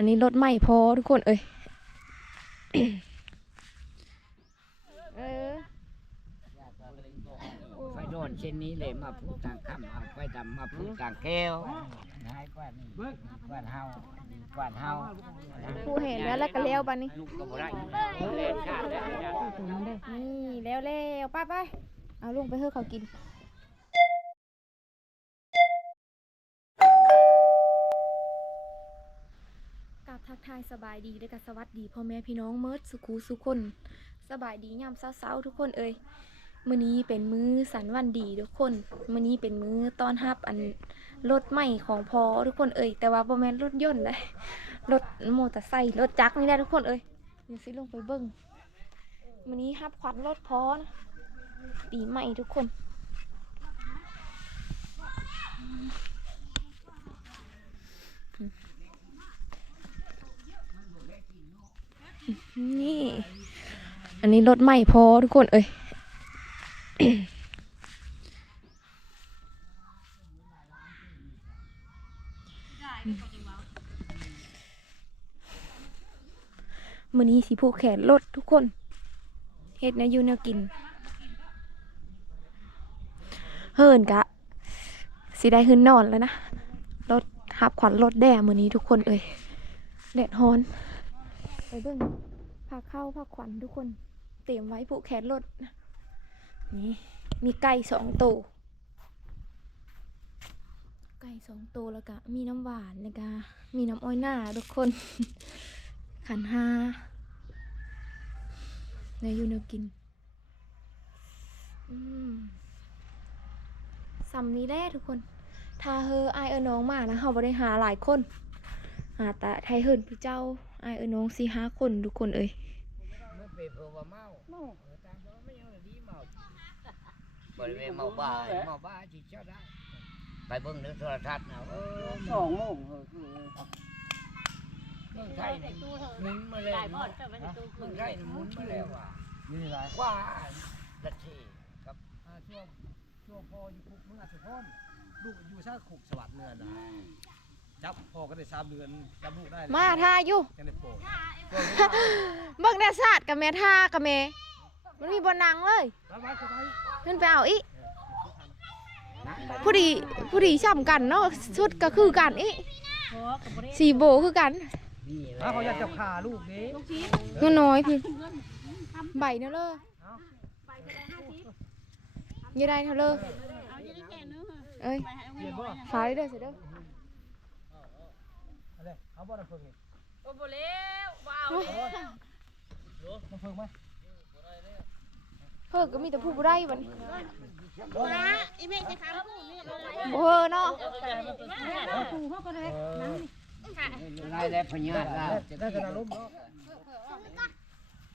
อันนี้รถใหม่พอทุกคนเอ้ยเออไฟโดนเช่นนี้เลยมาพูดต่างคำเอาไฟดำมาพูดต่างแก้วนายกว่านี่กว่าเฮากว่าเฮาผู้เห็นแล้วแล้วก็เลี้ยวบันนี้ลูกก็บ่ได้เล่นชาติแล้วนี่แล้วแล้วไปไปเอาลุงไปเฮ้เขากิน ทักทายสบายดีและก็สวัสดีพ่อแม่พี่น้องเมิดสุขูสุคนสบายดียามเช้าๆทุกคนเอ่ยมื้อนี้เป็นมื้อสันวันดีทุกคนมื้อนี้เป็นมื้อต้อนรับอันรถใหม่ของพอทุกคนเอ่ยแต่ว่าบ่แม่นรถยนต์เลยรถมอเตอร์ไซค์รถจักรนี่แหละทุกคนเอ่ยเดี๋ยวสิลงไปเบิ่งมื้อนี้รับขวัญรถพอนะปีใหม่ทุกคน นี่ อันนี้รถใหม่พอทุกคนเอ้ยมือนี้สีผูกแขนรถทุกคนเฮ็ดแนวอยู่แนวกิน เฮินกะสิได้ขึ้นนอนแล้วนะรถหับขวัญรถแด่มือนี้ทุกคนเอ้ยแดดฮ้อน ไปเบิ่งพาเข้าพาขวัญทุกคน เตรียมไว้ผูกแขนรถนี่มีไก่สองตัวไก่สองตัวแล้วก็มีน้ำหวานแล้วก็มีน้ำอ้อยหน้าทุกคน ขันห้าในยูเนกินอืมสำนี้แหละทุกคน ถ้าเฮอไอายเออน้องมานะเขาบ่ได้หาหลายคน หาแต่ไทยเฮินพี่เจ้า ไอายเออน้องสี่ห้าคนทุกคนเอ้ยไม่เปเพื่อว่าเมาเมาตามตัวไม่ยังดีเมาบริเวณเมาบ้าเมาบ้าจิเจ้าได้ไปเบิ่งในโทรทัศน์นะเออสองโมงเออคือเมืองไทยนี่หมุนมาแล้วเมืองไทยนี่หมุนมาแล้วอะนี่ไรกว่านาทีกับช่วงช่วงพออยู่คุกเมื่อสุพรลูกอยู่ชาติขุกสวัสดิ์เนือนนะ จับพอก็ได้สามเดือนจับลูกได้มาท่าอยู่ยังได้โปรดเบิ่งแดดศาสตร์กับแม่ท่ากับแม่มันมีบนนังเลยไปไปไปขึ้นไปเอาอีกผู้ดีผู้ดีช่ำกันเนาะชุดก็คือกันอีสีโบคือกันนี่แหละถ้าเขาอยากจะฆ่าลูกนี้เงินน้อยพี่ใบเนาะเลยยี่ได้เท่าเลยเอ้ยเปลี่ยนบ่ฟ้าได้เด้อเสียเด้อ อะไรเอาบ่น้ำผึ้งนี่โอ้โหเล้วว้าวน้ำผึ้งไหมเพิ่นก็มีแต่ผู้บ่ได้บัดนี้นะอีเมฆจะทำผู้นี่เลยบ่เฮ้อเนาะได้แล้วพญาแล้วได้จะนาล้มเนาะ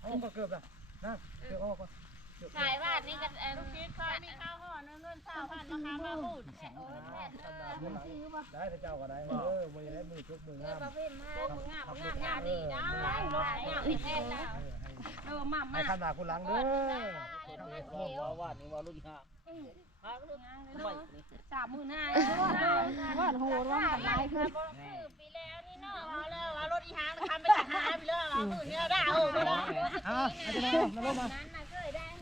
เอาก็เกือบละนะเกือบออกก่อน ขายบานนี่กันเอ็มคิดค่อยมีข้าวห่อเงินสามพันราคามาพูดได้แต่เจ้าก็ได้เออมือได้มือทุกมืองามประเภทมามึงงามมึงงามดีได้รถงามไม่แพงแล้วเออมาให้มาขันหนาคุณหลังเด้อว่านี่ว่าลูกฮะสามหมื่นห้าว่าโหดว่าหลายคือปีแล้วนี่เนาะเอาแล้วเอารถอีหางทำไปจากหาไปเลยเอาหมื่นเนี่ยได้โอ้ไม่ได้อะอาจารย์มาลงมา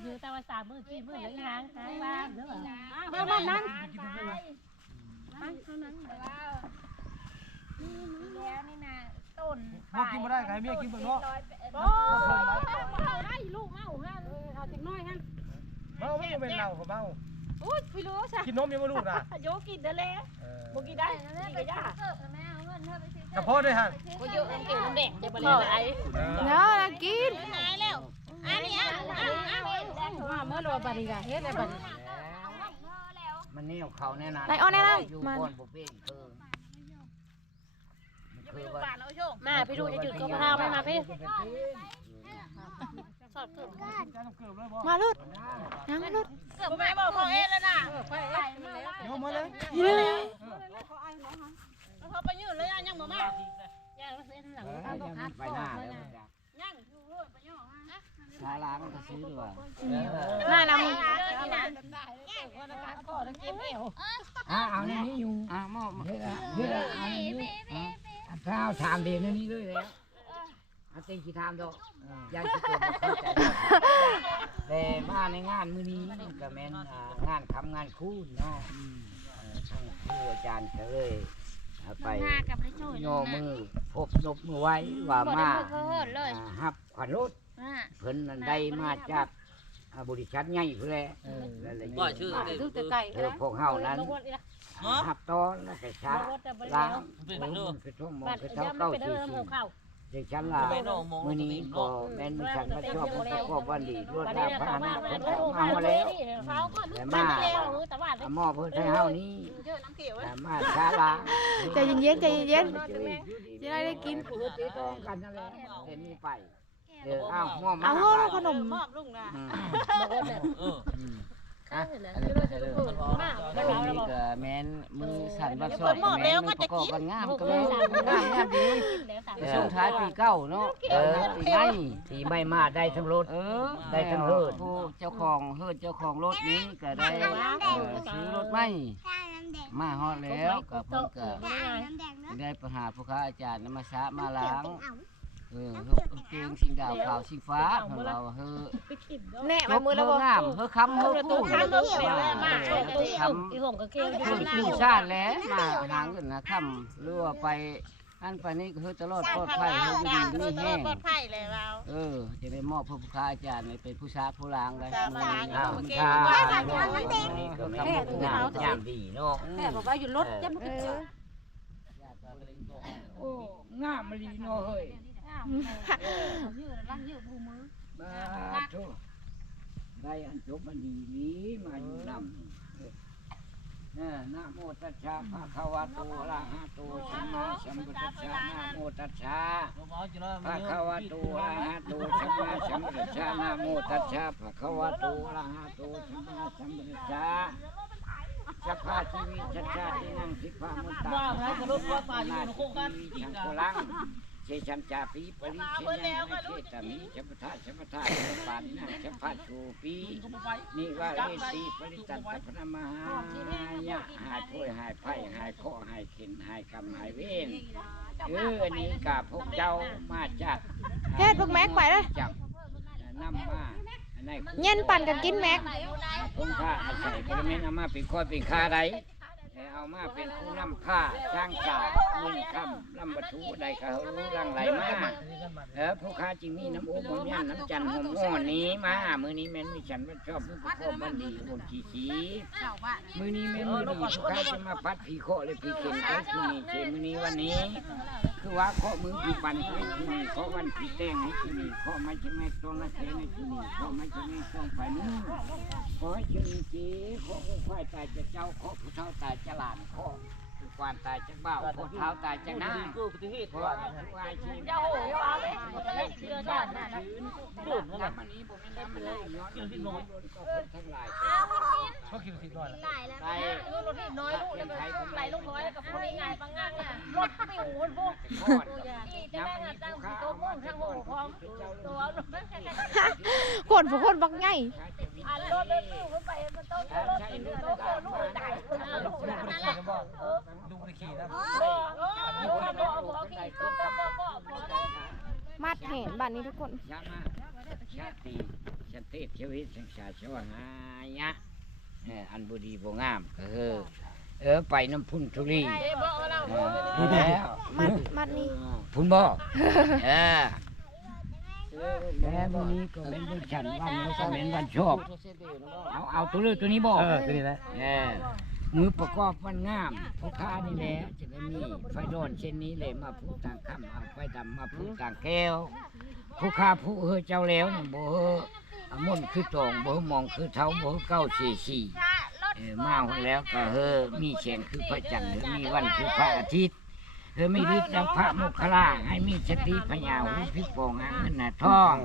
อยู่แต่ว่าสามหมื่นสี่หมื่นแล้วอีหางหางบ้านเด้อเท่านั้นนั้นแล้วนี่นะต้นบ่กินบ่ได้ไงเมียกินเบิ่งเนาะโอ้ยได้ลูกเมาฮะเอาจังน้อยฮะเมาไม่เป็นเราเขาเมาอุ้ยพี่รู้ใช่กินนมยังไม่ลูกนะโยกินเด้อแล้วบ่กินได้นี่ก็ยากกระเพาะด้วยฮะบ่เยอะเก่งมันแดงจะบ่เลยไอ้เนาะน่ากินหายแล้ว อันนี้อะอะอะว่าเมื่อรอบัดนี้ก็เฮ็ดได้บัดนี้มันนี่เขาแน่นอนไล่อ้อนแน่เลยอยู่มาบนบุฟเฟ่ต์คือมันคือว่ามาพี่ดูจะจุดก็พามามาพี่สอดเกิดมาลุดนั่งมาลุดเกือบไม่บอกของเองแล้วน่ะโยมมาเลยเฮ้ยพอไปยืนแล้วยังบ่มายังเส้นหลังไปหน้าแล้วยังอยู่ด้วยไปย่อฮะ ชาล้างก็ซื้อดีกว่าหน้าน้ำอ่าเอาในนี้อยู่อ่าหม้อเฮ็ดอะเฮ็ดอะเอาในนี้อ่าถ้าเอาถามเดี๋ยวนี้เลยแล้วอาเต็งสิถามดอกยายสิเกิดบ่เข้าใจแต่มาในงานมื้อนี้ก็แม่นอ่างานคำงานคู่เนาะเอ่อทางครูอาจารย์ก็เลยเอาไปหน้ากับได้ช่วยโยมือพบนบมือไว้ว่ามาเพิ่นเลยอ่าฮับขวัญรถอ่า เพิ่นนั่นได้มาจากอ่าบริษัทใหญ่พุ่นแหละแล้วเลยว่าชื่อซื้อแต่ไก่เออพวกเฮานั้นฮับตอนแล้วก็ช้าล้างเป็นมืเด้ออคือทุ่มมองบัดคือเดี๋เท่ายวมันเก้าไปเดิสี่มสี่เข้าเด็กชั้นลามื้อนี้ก็แม่นมีฉันมาชอบมันประกอบวันดีรวดบัดลานี้พาเขานะว่าเพิ่นเพิ่นเอามามาแล้แล้ววเขาก็มาแล้วแต่ว่าอ่าหม้อเพิ่นให้เฮานี้เยอะน้ำเขียวอ่ามาช้าล้างใจเย็นๆใจเย็นจะได้ได้กินคือตีต้องกันนั่นแหละเห็นมีไป เอออ้าวหม้อๆมาเอาเฮ้ยขนมมอบลุงนะอืมเอออะนี่ก็แม่นมือสั่นบักชอบก็แม่นมือประกอบกันงามก็แม่นงามงามดีช่วงท้ายปีเก้าเนาะเออปีไงปีไม่มาได้ทั้งรถเออได้ทั้งเฮิดผู้เจ้าของเฮิดเจ้าของรถนี้ก็ได้เออซื้อรถใหม่มาฮอดแล้วก็เพิ่นก็ได้ประหาผู้ค้าอาจารย์นำมาสะมาล้าง เออเฮาเกงสิ่งดาวขาวสิ่งฟ้าของเราเฮอแน่จมาบมือเฮแล้วบ่องามเฮอคำเฮอคู่ทำรถเขียวเลยมาคำที่ผมก็เขียวอยู่คือผู้ชาติแหล้วมาหาเงินนะคำหรือว่าไปอันไปนี่ก็คือตลอดปลอดภัยเฮาอยู่ดีมีแห้งปลอดภัยเลยเรา เออจะได้มอบพระผู้ค้าอาจารย์ให้เป็นผู้ชาผู้ล้างได้ชาผู้ล้างอ้าวขอบคุณค่ะค่ะนี่ก็แม่งามยามดีเนาะแม่บอกว่าอยู่รถจะมันเออ โอ้งามดีเนาะเฮ้ย ยืดร่งยืดบูมือมาโทได้อันจบมันดีนี้มาอยู่นำเออนะโมตัสสะภะคะวะโตอะระหะโตสัมมาสัมพุทธัสสะนะโมตัสสะภะคะวะโตอะระหะโตสัมมาสัมพุทธัสสะนะโมตัสสะภะคะวะโตอะระหะโตสัมมาสัมพุทธัสสะพพะชีวิตชาตินั่งสิพามุตตาว่าพระกรุณาปาอยู่ในโครงการอีกอะ เชชันจาปีปริเชยังไม่เชตามิชัพพทาชัพพทาชัพปานินาชัพพะโชปีนิวาเรตีปริตันตพนมหายะหายถ้วยหายไผ่หายข้อหายเข็นหายกรรมหายเวรเอออันนี้กับพวกเจ้ามาจากเฮ็ดพวกแม็กไปเลยจับนำมาในเย็นปั่นกันกินแม็กผมข้าอาศัยกระเมนเอามาเป็นข้อยเป็นข้าใดเอา มาเป็นผู้นำผ้าจ้างจ่าเงินคำลำบรรทุใดเขารู้รังไหลมาเออผู้ค้าจึงมีน้ำโอ้ผมยันน้ำจันทร์หอมอ้อนี้มามือนี้แม่นมีฉันว่าชอบผู้ประกอมันดีคนขี้ขี้มือนี้แม่นมือดีผู้ค้าจะมาพัดผีโคเลยผีเข็นก็คือนี่เจมือนี้วันนี้ คือว่าข้อมือผีปันให้ที่นี่ข้อวันผีแต้งให้ที่นี่ข้อไม้จะแม่ตรงนักเทนให้ที่นี่ข้อไม้จะแม่ตรงไปนู่นขอให้ชื่อจีข้อผู้ควายตายจะเจ้าข้อผู้เท่าตาย ผู้ควานตายจะบ่าวข้อเท้าตายจะหน้ากูปฏิเหตุข้อว่าผู้ควายชีพเจ้าโหยเอาเลยเชื่อได้นะชื้นน้ำมันนี้ผมไม่น้ำมันเลยย้อนที่น้อยโดนก็คนทั้งหลาย เขาคิดสิบร้อยหลายแล้วไปรถนี่น้อยลูกแล้วมันไหลลูกน้อยกับคนง่ายบางงานน่ะรถไม่หูพวกข้ออีจะได้งานตั้งตัวม่วงทั้งหูของตัวรถนั่นแค่นั้นคนผู้คนบักไงอันรถรถมันไปมันต้องรถเนื้อรถลูกตายลูกนั่นแหละดูในขี่นะโอ้โหหัวขี่ก็ก็ก็ก็มัดแหนบัดนี้ทุกคนชามาชาติชาติชีวิตสังสารชวหายะ เอออันบุดีบงามก็คือ เออไปน้ำพุ่นทุลีเอ้บอกเราเออพูดแล้วมัดมัดนี่พุ่นบ่เออแล้ววันนี้ก็เป็นวันฉันวันนี้ก็เป็นวันชอบเอาเอาตัวเลือกตัวนี้บ่เออตัวนี้แหละเออมือประกอบมันงามผู้ค้านี่แหละจะได้มีไฟโดนเช่นนี้เลยมาพูดต่างคำเอาไฟดำมาพูดต่างแก้วผู้ค้าผู้เฮอเจ้าแล้วนี่บ่เฮออา มนต์คือตองบ่เฮอมองคือเท้าบ่เฮอเก้าสี่สี่เออมาหมดแล้วก็เฮอมีแสงคือพระจันทร์เฮอมีวันคือพระอาทิตย์เฮอมีฤทธิ์ดังพระโมคคัลลาให้มีสติปัญญาหูพิโปงหาเงินหน้าทอง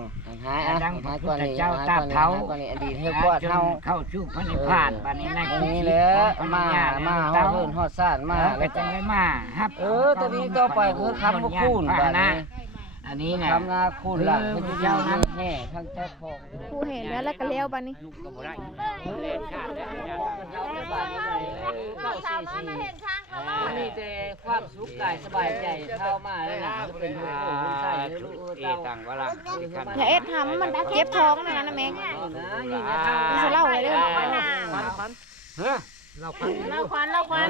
หายอะดังพระหายพุก่ทอนธนี้เจ้าหายตาก่อนนี้เท้าหายก่อนนี้อดีตเฮือกว่าจนเฮาเข้าสู่พระนิพพานบัดนี้ในอันนี้แหละมามาฮอดเฮินฮอดซ่านมามาแล้แล้ววจังได้มาฮับเออตอนนี้ต่อไปคือคำบ่คูณพบาดนะนี้ อันนี้นะทำนาคุณล่ะมันจะยาวนั่นแน่ทั้งเจ้าของผู้เห็นแล้วแล้วก็เลี้ยวบัดนี้ลูกก็บ่ได้เล่นข้าวได้ยาวไปบ้านนี้เก้าสี่สี่มีแต่ความสุขกายสบายใจเข้ามาแล้วนะเป็นลูกโอ้ยใช่ลูกเต้าต่างเวลาอย่าเอ็ดทำมันเจ็บท้องนะนะแม่นะนี่นะเท่าไม่ใช่เล่าเลยเด้อฟันฟันเฮ้ย เราฟันเราควันเราควัน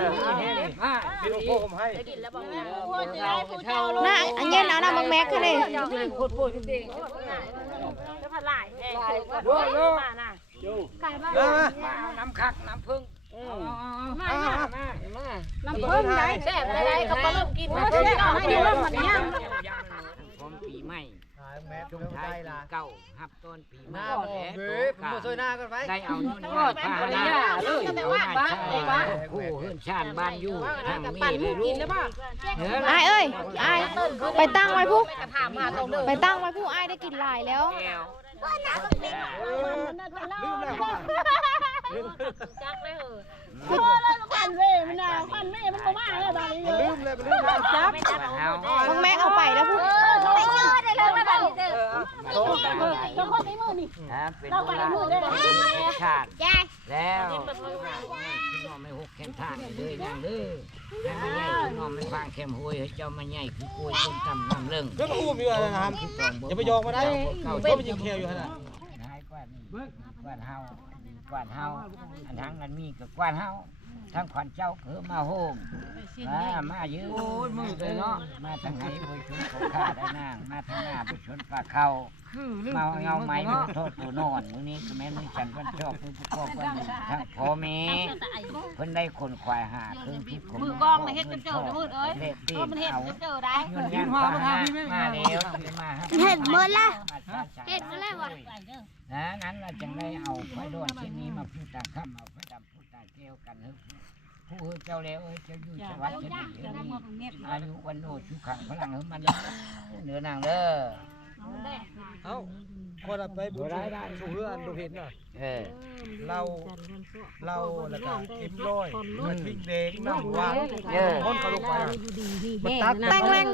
มาพี่ลูกโป่ผมให้พูดจะได้พูดเจ้าลงน่ะอันเย็นเอาน้ำบังแม็กค่ะนี่พูดพูดจริงจะผ่านหลายแห่งๆด้วยด้วยมาน่ะมามามาเอาน้ำคักน้ำพึ่งมามามามามาน้ำพึ่งไหนแซ่บได้ก็ปลาลูกกินมาแซ่บให้ดูว่ามันย่าง พร้อมปีใหม่ ถ่าย แมสจงใจท้ายปีละเก่าหับต้นปีใหหม่น้าบอกเฮ้ยผมมาซอยหน้ากันไปได้เอานู่นนี่ผ่านหน้าเลยเอาหน้าชาผู้เฮือนชาติบ้านอยู่ทางมีเลยลูกเฮ้ยอายเอ้ยอายไปตั้งไว้ผู้ถามมาตรงเด้อไปตั้งไว้ผู้อายได้กินหลายแล้วแก้วลืมแล้วจักเลยเออควันเว้มันน่ะควันแม่มันก็มาแล้วบาดนี้ลืมเลยลืมแล้วจับเอาบังแม็กเอาไปแล้วผู้ไป เยอะได้เลยบาดเด้อต๊ะเจ้าคนในมือนี่นะเป็นโบราณชาติแล้วคุณน้องไม่หกแขนทานเลยนั่งเด้อนั่ใหญ่คุณน้องไม่ฟังแคมหวยเจ้ามาใหญ่คือกล้วยต้นตำน้ำเรื่องเรื่องอุ้มอยู่อะไรนะครับอย่าไปยองมาได้เก่าก็ไปยิงเคียวอยู่ขนาดนายกวาดกวาดเฮากวาดเฮาอันทั้งนั้นมีก็กวาดเฮา ทั้งขวัญเจ้าคือมาโฮมมามาเยอะโอ้ยมือเลยเนาะมาทางไหนบริชนเขาข้าได้นางมาทางหน้าบริชนปลาเขามาเงาไม้ดูโทษตัวนอนมื้อนี้ก็แม่นฉันวันชอบคือผู้กองวันทั้งพ่อแม่เพิ่นได้คนควายหาคือที่คนมือกองน่ะเฮ็ดกันเจอมืดเอ้ยเล็ดเพดีราะมันเฮ็ดเอากันเจอได้เงินยันมามามาแล้วมาเห็นเบิดละเห็นแล้ววะนะนั้นเราจึงได้เอาไฟโดนชิ้นนี้มาพูดตาข้ามเอาไฟดำพูดตา เกลียวกันเถอะผู้เอ้ยเจ้าแล้วเอ้ยเจ้าอยู่สวัสดิ์จะดีเดี๋ยวนี้อายุวันโนชุขังพลังเฮ้ยมันเหนือนางเด้อ เอ้าคนไปบุญสูเพื่อนดูเห็นน่ะเออเราเราแล้วก็เอ็มร้อยมันพริกแดงน้ำหวานเออคนเขาลงไปมันตักแต่งแรง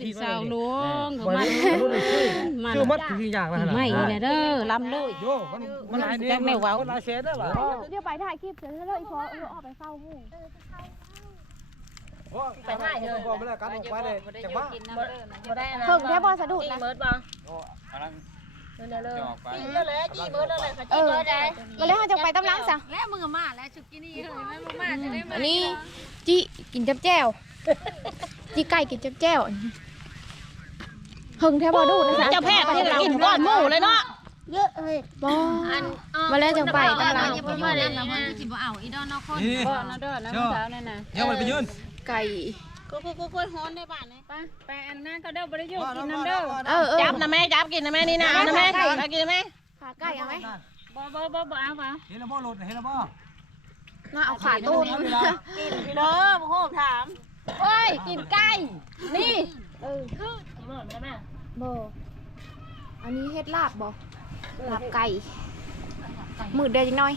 กินสาวลุงมันรุ่นชื่อชื่อมัดคืออย่างนะไม่เนี่ยเด้อลำเลยโยมันมันหลายเนี่ยมันหลายเซนได้หรอเดี๋ยวไปถ่ายคลิปเสร็จแล้วอีพอเออออกไปเฝ้าผู้ ไปได้เลยบอกไม่ได้การออกไปเลยจังว่าบ่ได้นะเพิ่งแค่บอสะดุดนะเมิดบ่เร็วๆจี้แล้วเลยจีเมิดแล้วเลยเขาเอจี้อเมิดได้มาแล้วเราจะไปตำลังซะแล้วมึงมาแล้วชุกินี่เฮ้ยแม่มึงมาจะได้มาอันนี้จิกินจับแจ้วจิไก่กินจับแจ้วอันนี้เพิ่งแค่บอดูดนะจ๊ะจ้าแพทย์ที่เรากินก้อนหมูเลยเนาะบอมาแล้วจังไปตำลังอย่าไปมาเล่นะมันสิบ่เอาอีดอนเอาคนบ่นะเด้อนะสาวนั่นน่ะเดี๋ยวมันไปยืน ไก่กูกูกูกูฮ้อนในบ้านนี่ไปไปอันนั้นก็เด้อบ่ได้อยู่กินน้ำเด้อเออเออจับนะแม่จับกินนะแม่นี่นะเอานะแม่เอากินนะแม่ขาไก่เอาไหมบ่บ่บ่บ่เอาบ่เห็นแล้วบ่รถเห็นแล้วบ่น่าเอาขาตูนกินพี่เด้อพ่อโหถามโอ้ยกินไก่นี่เออเมิดนะแม่บออันนี้เฮ็ดลาบบอลาบไก่มืดเดียวจังหน่อย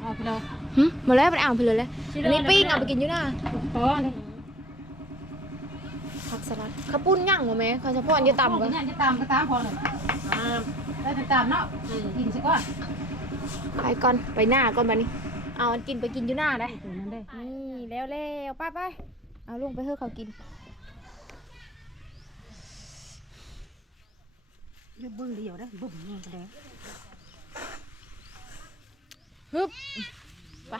เอาไปเลยหึมาแล้วไปอ่างไปเลยเลยอันนี้ปิ้งเอาไปกินอยู่น่ะพอนี่ผักสลัดข้าวปุ้นย่างบ่แม่เขาจะพ่อนอยู่ต่ำกันจะตามก็ตามพอเลยได้จะตามเนาะกินซะก่อนไปก่อนไปหน้าก่อนบัดนี้เอาอันกินไปกินอยู่หน้าได้ตัวนั้นได้นี่แล้วแล้วไปไปเอาลุงไปเฮ้เขากินเดี๋ยวเบิ่งเดียวได้บ่นี่ก็ได้ ฮึบไป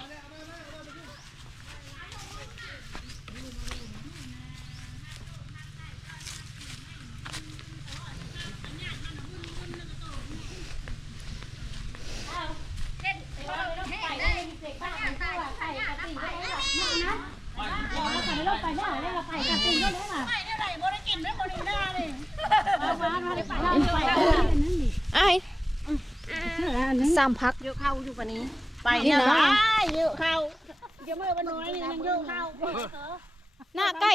ไอ้ สามพัก เยอะเข้าอยู่ปนี้ ไปนี่เนี่ยนะไปเยอะเข้าเดี๋ยวเมื่อวันน้อยนี่ยังเยอะเข้าหน้าใกล้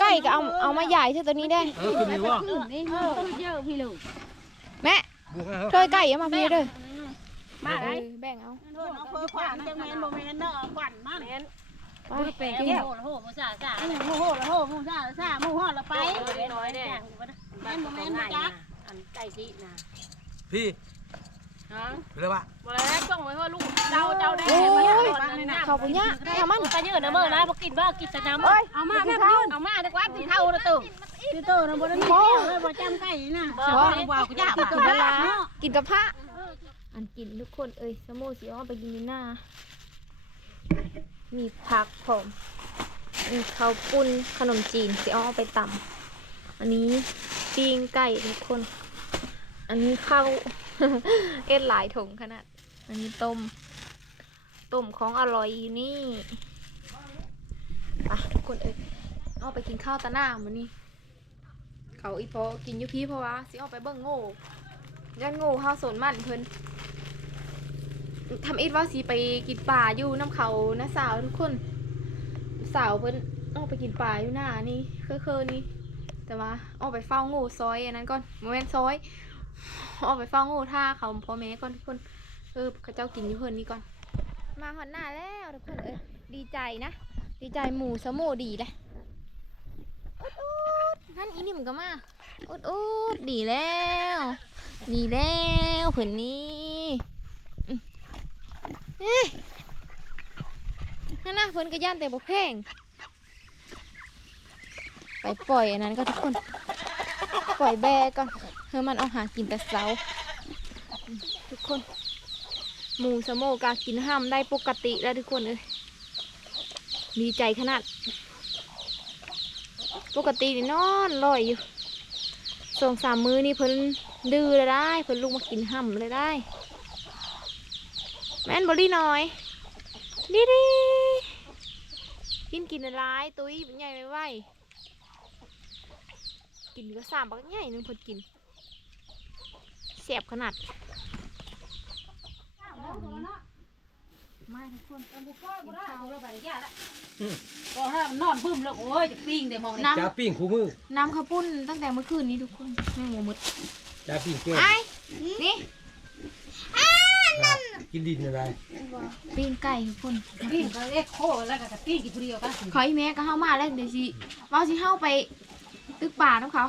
ใกล้ก็เอาเอามาใหญ่เท่าตัวนี้ได้เออคือมีว่านี่เยอะพี่ลูกแม่บวกนะครับช่วยไก่เอามาพี่เด้อมาได้เออแบ่งเอาเพื่อนเอาเพื่อขวัญจังแมนโมเมนเนาะขวัญมาแมนไปเป็นโอ้โหโอ้โหมูซาซาโอ้โหโอ้โหมูซาซามูฮอดละไปน้อยเนี่ยแม่นบ่แม่นบ่จักอันใจสินะพี่ฮะ เป็นไรวะบ่แล้วจ้องไว้ว่าลูกเจ้าเจ้าได้โอ้ยฟังเลยนะเขาปุญญาเอามันตายืดนะเมื่อไรบ่กินบ่กินแต่น้ำเอ้ยเอามาแม่ยืดเอามาดีกว่าสิเท่านะตู่พี่โตนะบ่ได้มีแก้วเลยบ่จำไก่น่ะบ่บ่กูอยากกินเวลากินกับพระอันกินทุกคนเอ้ยสมมุติสิเอาไปกินอยู่หน้ามีผักผมมีข้าวปุ้นขนมจีนสิเอาไปตำอันนี้ปิ้งไก่ทุกคน อันนี้ข้าว เอ็ดหลายถุงขนาด อันนี้ต้ม ต้มของอร่อยอยู่นี่ไปทุกคนเอ้ยเอาไปกินข้าวตะหน้ามันนี่เขาอีพอกินอยุพี่เพราะว่าสิเอาไปเบิ่งโง่ยันโง่ข้าวสนมันเพิ่นทำอิดว่าสิไปกินป่าอยู่น้ำเขานะสาวทุกคน สาวเพิ่นเอาไปกินป่าอยู่หน้านี่เคอเคอๆนี่แต่ว่าเอาไปเฝ้าโง่ซอยอันนั้นก่อนโมเมนซอย เอาไปเฝ้าโง่ท่าเขาพ่อแม่ก่อนทุกคนเออเขาเจ้ากินอยู่เพิ่นนี่ก่อน มาหอนหน้าแล้วทุกคนเออดีใจนะ ดีใจหมูสะโมดีเลยอุดอุดนั่นอีนี่มก็มาอุดอุดดีแล้ว ดีแล้วผืนนี้อืมเอ้ยนั่นนะเพิ่นก็ย่านแต่บกแพงไปปล่อยอันนั้นก็ทุกคน ปล่อยแบก่อน เพื่อมันเอาหากินแต่เสาทุกคน หมูสโมกากินห้ามได้ปกติแล้วทุกคนเลยดีใจขนาด ปกตินี่นอนลอยอยู่สองสามมือนี่เพิ่นดื้อเลยได้เพิ่นลุกมากินห่ำเลยได้ แม่นบอลี่น้อยดีดีกินกินอะไรตุ้ยเป็นใหญ่ไม่ไหวกินก็สามบักใหญ่หนึงเพิ่นกิน แสบขนาดไม่ทุกคนก็ถ้านอนพึ่มแล้วโอ้ยจะปิ้งได้มองน้จ้าปิ้งคู่มือำน้ำข้าวปุ้นตั้งแต่เมื่อคืนนี้ทุกคนแม่งโมมดจ้าปิ้งเกลือไอ้นี่กินดินอะไรปิ้งไก่ทุกคนปิ้งก็เอ็กโคแล้วก็ปิ้งกินผู้เดียวกันขออีแม่ก็เข้ามาแล้วเดี๋ยวสิว่าสิเข้าไปตึกป่าน้ำเขา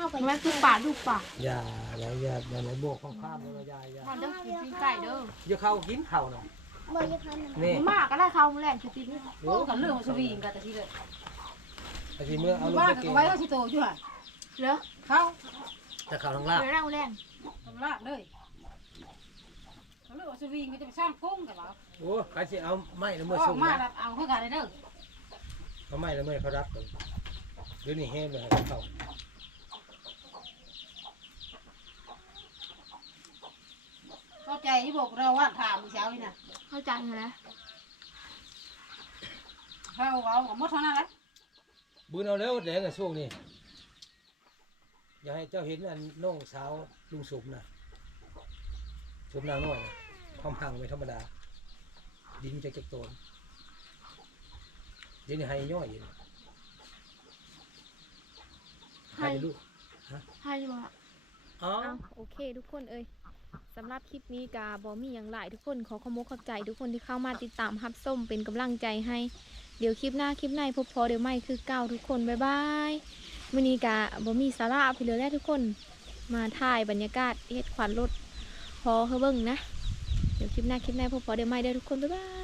ข้าไปแม่ตึกป่าลูกป่าอย่าอย่าอย่าอย่าไหนบวกของข้ามเลยอย่าอย่ามาเด้อกินปิ้งไก่เด้ออย่าเข้ากินเข่าหน่อยนี่มากก็ได้เข้ามาแหละคิดติดโอ้กันเรื่องสวีงกันแต่ทีเลยไอ้ที่เมื่อเอาลงบ้านไปก็เก็บไว้ว่าสิโตอยู่อะเหรอเขาแต่เข่าทางล่างเดี๋ยวเราแรงทำลาบเลยเขาเรื่องสวีงก็จะไปสร้างกุ้งกันเหรอโอ้ใครสิเอาไม้แล้วเมื่อออส่กงมานะเอาเพื่อกันเด้อเอาไม้แล้วเมื่อเขารับกันเดี๋ยวนี้แห้งเลยเขา เข้าใจที่บอกเราว่าถามเช้านี่นะเข้าใจแล้วเขาเอาหมดเท่านั้นแหละบุญเอาแล้วแดงกับช่วงนี้อย่าให้เจ้าเห็นอันน้องสาวลุงสุมนะสุมนางน้อยนะความห่างไม่ธรรมดา ดินจะเก็บโตนเดี๋ยวนี้ให้ย่อยอยู่นะให้ลูก ให้บ่อ๋อ เอาโอเคทุกคนเอ้ย สำหรับคลิปนี้กาบอมีอย่างหลายทุกคนขอขอมกขอบใจทุกคนที่เข้ามาติดตามฮับส้มเป็นกำลังใจให้ เดี๋ยวคลิปหน้าคลิปในพบพอเดี๋ยวไม่คือเก่าทุกคนบ๊ายบายมื้อนี้กาบอมีสาระไปเลยแล้วทุกคนมาถ่ายบรรยากาศเฮ็ดขวัญรถพอเฮเบิ้งนะ เดี๋ยวคลิปหน้าคลิปในพบพอเดี๋ยวไม่ได้อทุกคนบ๊ายบาย